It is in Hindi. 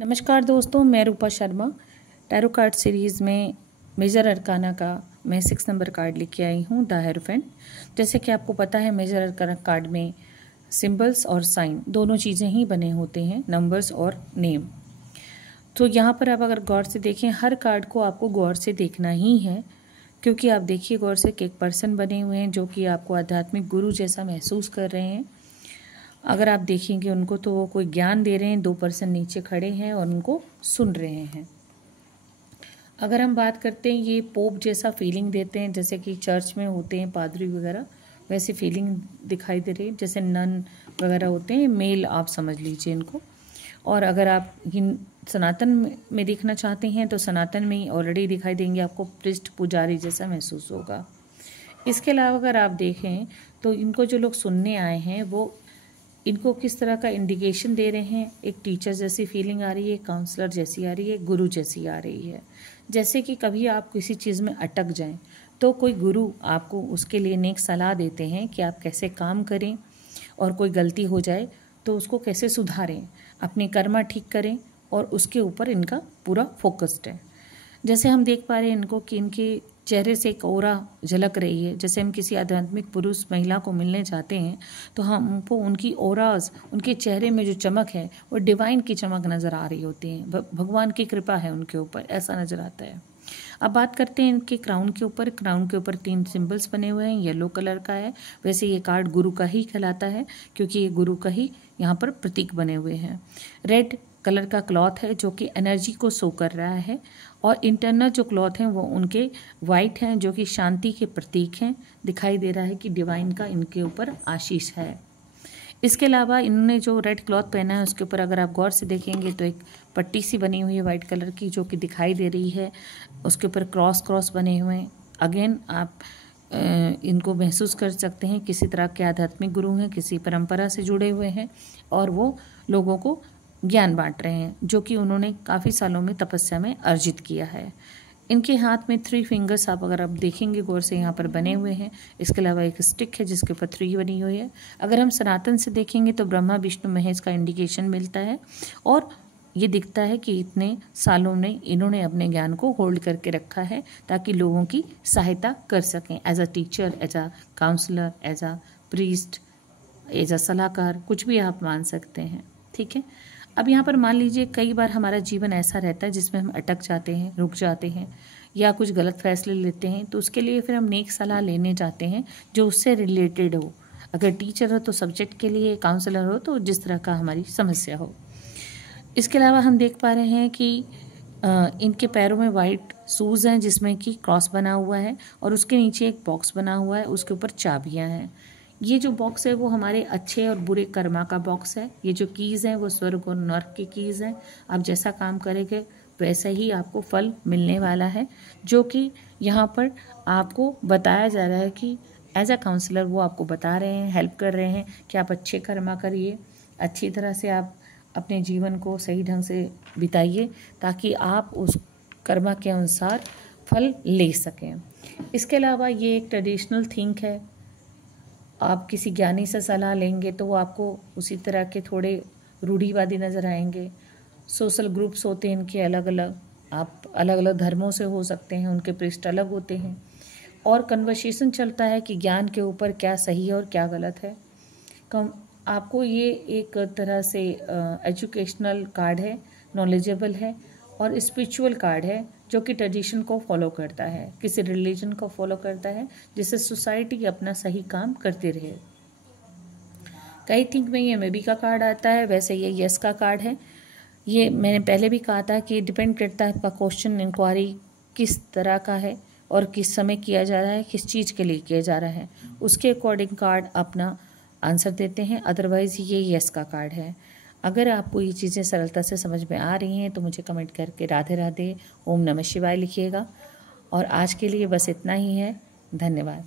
नमस्कार दोस्तों, मैं रूपा शर्मा। टैरो कार्ड सीरीज़ में मेजर अरकाना का मैं 6 नंबर कार्ड लेके आई हूँ, द हेरोफेंट। जैसे कि आपको पता है, मेजर अरकाना कार्ड में सिंबल्स और साइन दोनों चीज़ें ही बने होते हैं, नंबर्स और नेम। तो यहाँ पर आप अगर गौर से देखें, हर कार्ड को आपको गौर से देखना ही है, क्योंकि आप देखिए गौर से कि एक पर्सन बने हुए हैं जो कि आपको आध्यात्मिक गुरु जैसा महसूस कर रहे हैं। अगर आप देखेंगे उनको तो वो कोई ज्ञान दे रहे हैं, 2 पर्सन नीचे खड़े हैं और उनको सुन रहे हैं। अगर हम बात करते हैं, ये पोप जैसा फीलिंग देते हैं, जैसे कि चर्च में होते हैं पादरी वगैरह, वैसी फीलिंग दिखाई दे रही है। जैसे नन वगैरह होते हैं, मेल आप समझ लीजिए इनको। और अगर आप सनातन में देखना चाहते हैं तो सनातन में ही ऑलरेडी दिखाई देंगे आपको, प्रिस्ट पुजारी जैसा महसूस होगा। इसके अलावा अगर आप देखें तो इनको जो लोग सुनने आए हैं वो इनको किस तरह का इंडिकेशन दे रहे हैं। एक टीचर जैसी फीलिंग आ रही है, काउंसलर जैसी आ रही है, गुरु जैसी आ रही है। जैसे कि कभी आप किसी चीज़ में अटक जाएं तो कोई गुरु आपको उसके लिए नेक सलाह देते हैं कि आप कैसे काम करें, और कोई गलती हो जाए तो उसको कैसे सुधारें, अपने कर्मा ठीक करें, और उसके ऊपर इनका पूरा फोकस्ड है। जैसे हम देख पा रहे हैं इनको कि इनके चेहरे से एक ऑरा झलक रही है। जैसे हम किसी आध्यात्मिक पुरुष महिला को मिलने जाते हैं तो हमको उनकी ऑराज, उनके चेहरे में जो चमक है वो डिवाइन की चमक नज़र आ रही होती है, भगवान की कृपा है उनके ऊपर, ऐसा नज़र आता है। अब बात करते हैं इनके क्राउन के ऊपर। क्राउन के ऊपर 3 सिंबल्स बने हुए हैं, येलो कलर का है। वैसे ये कार्ड गुरु का ही कहलाता है, क्योंकि ये गुरु का ही यहाँ पर प्रतीक बने हुए हैं। रेड कलर का क्लॉथ है जो कि एनर्जी को शो कर रहा है, और इंटरनल जो क्लॉथ हैं वो उनके वाइट हैं जो कि शांति के प्रतीक हैं। दिखाई दे रहा है कि डिवाइन का इनके ऊपर आशीष है। इसके अलावा इन्होंने जो रेड क्लॉथ पहना है उसके ऊपर अगर आप गौर से देखेंगे तो एक पट्टी सी बनी हुई है वाइट कलर की, जो कि दिखाई दे रही है। उसके ऊपर क्रॉस बने हुए हैं। अगेन आप इनको महसूस कर सकते हैं किसी तरह के आध्यात्मिक गुरु हैं, किसी परंपरा से जुड़े हुए हैं, और वो लोगों को ज्ञान बांट रहे हैं जो कि उन्होंने काफ़ी सालों में तपस्या में अर्जित किया है। इनके हाथ में 3 फिंगर्स आप अगर आप देखेंगे गौर से यहाँ पर बने हुए हैं। इसके अलावा एक स्टिक है जिसके ऊपर 3 बनी हुई है। अगर हम सनातन से देखेंगे तो ब्रह्मा विष्णु महेश का इंडिकेशन मिलता है, और ये दिखता है कि इतने सालों में इन्होंने अपने ज्ञान को होल्ड करके रखा है ताकि लोगों की सहायता कर सकें, as a teacher, as a counsellor, as a priest, as a सलाहकार, कुछ भी आप मान सकते हैं। ठीक है। अब यहाँ पर मान लीजिए कई बार हमारा जीवन ऐसा रहता है जिसमें हम अटक जाते हैं, रुक जाते हैं, या कुछ गलत फैसले लेते हैं, तो उसके लिए फिर हम नेक सलाह लेने जाते हैं जो उससे रिलेटेड हो। अगर टीचर हो तो सब्जेक्ट के लिए, काउंसलर हो तो जिस तरह का हमारी समस्या हो। इसके अलावा हम देख पा रहे हैं कि इनके पैरों में वाइट शूज़ हैं जिसमें कि क्रॉस बना हुआ है, और उसके नीचे एक बॉक्स बना हुआ है, उसके ऊपर चाबियाँ हैं। ये जो बॉक्स है वो हमारे अच्छे और बुरे कर्मा का बॉक्स है। ये जो कीज़ हैं वो स्वर्ग और नर्क की कीज़ हैं। आप जैसा काम करेंगे वैसा ही आपको फल मिलने वाला है, जो कि यहाँ पर आपको बताया जा रहा है कि एज अ काउंसलर वो आपको बता रहे हैं, हेल्प कर रहे हैं कि आप अच्छे कर्मा करिए, अच्छी तरह से आप अपने जीवन को सही ढंग से बिताइए ताकि आप उस कर्मा के अनुसार फल ले सकें। इसके अलावा ये एक ट्रेडिशनल थिंक है। आप किसी ज्ञानी से सलाह लेंगे तो वो आपको उसी तरह के थोड़े रूढ़िवादी नज़र आएंगे। सोशल ग्रुप्स होते हैं इनके अलग अलग, आप अलग अलग धर्मों से हो सकते हैं, उनके पृष्ठ अलग होते हैं, और कन्वर्सेशन चलता है कि ज्ञान के ऊपर क्या सही है और क्या गलत है। आपको ये एक तरह से एजुकेशनल कार्ड है, नॉलेजेबल है, और स्पिरिचुअल कार्ड है जो कि ट्रेडिशन को फॉलो करता है, किसी रिलीजन को फॉलो करता है, जिससे सोसाइटी अपना सही काम करती रहे। कई थिंक में ये मे बी का कार्ड आता है, वैसे ये यस का कार्ड है। ये मैंने पहले भी कहा था कि डिपेंड करता है आपका क्वेश्चन इंक्वायरी किस तरह का है और किस समय किया जा रहा है, किस चीज़ के लिए किया जा रहा है, उसके अकॉर्डिंग कार्ड अपना आंसर देते हैं। अदरवाइज़ ये यस का कार्ड है। अगर आपको ये चीज़ें सरलता से समझ में आ रही हैं तो मुझे कमेंट करके राधे राधे, ओम नमः शिवाय लिखिएगा। और आज के लिए बस इतना ही है। धन्यवाद।